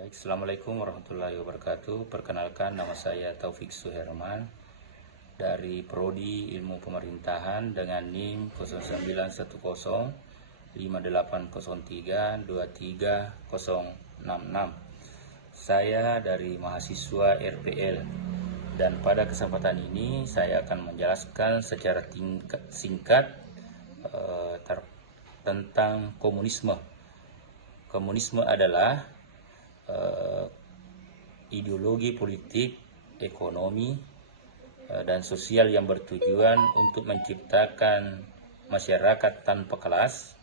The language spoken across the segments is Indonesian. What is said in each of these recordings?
Baik, Assalamualaikum warahmatullahi wabarakatuh. Perkenalkan, nama saya Taufik Suherman dari Prodi Ilmu Pemerintahan dengan NIM 091058032366. Saya dari mahasiswa RPL dan pada kesempatan ini saya akan menjelaskan secara singkat tentang komunisme. Komunisme adalah ideologi politik, ekonomi, dan sosial yang bertujuan untuk menciptakan masyarakat tanpa kelas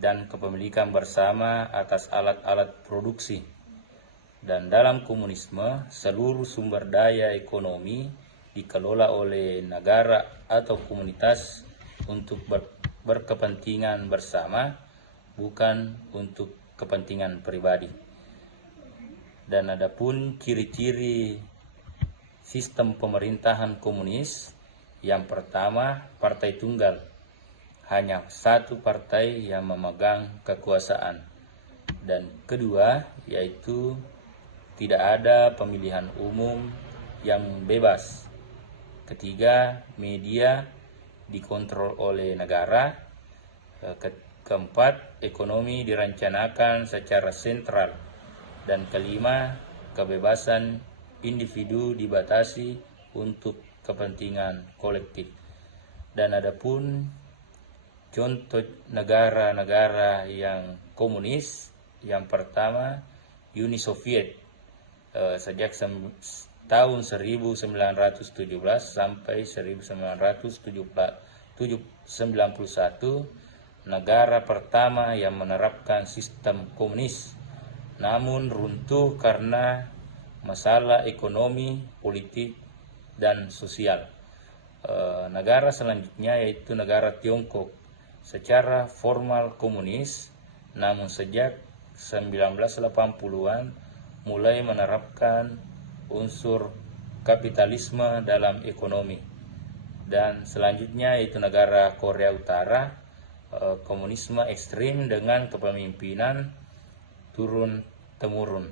dan kepemilikan bersama atas alat-alat produksi. Dan dalam komunisme, seluruh sumber daya ekonomi dikelola oleh negara atau komunitas untuk berkepentingan bersama, bukan untuk kepentingan pribadi. Dan adapun ciri-ciri sistem pemerintahan komunis, yang pertama, partai tunggal. Hanya satu partai yang memegang kekuasaan. Dan kedua, yaitu tidak ada pemilihan umum yang bebas. Ketiga, media dikontrol oleh negara. Keempat, ekonomi direncanakan secara sentral. Dan kelima, kebebasan individu dibatasi untuk kepentingan kolektif. Dan adapun contoh negara-negara yang komunis, yang pertama Uni Soviet sejak tahun 1917 sampai 1991, negara pertama yang menerapkan sistem komunis, namun runtuh karena masalah ekonomi, politik, dan sosial. Negara selanjutnya yaitu negara Tiongkok, secara formal komunis, namun sejak 1980-an mulai menerapkan unsur kapitalisme dalam ekonomi. Dan selanjutnya yaitu negara Korea Utara, komunisme ekstrim dengan kepemimpinan turun-temurun.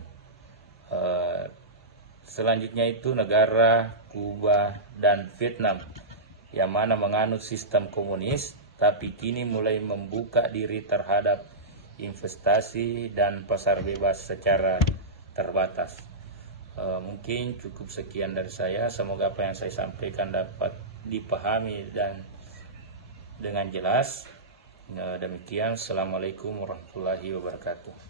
Selanjutnya itu negara Kuba dan Vietnam, yang mana menganut sistem komunis, tapi kini mulai membuka diri terhadap investasi dan pasar bebas secara terbatas. Mungkin cukup sekian dari saya. Semoga apa yang saya sampaikan dapat dipahami dan dengan jelas. Demikian, Assalamualaikum warahmatullahi wabarakatuh.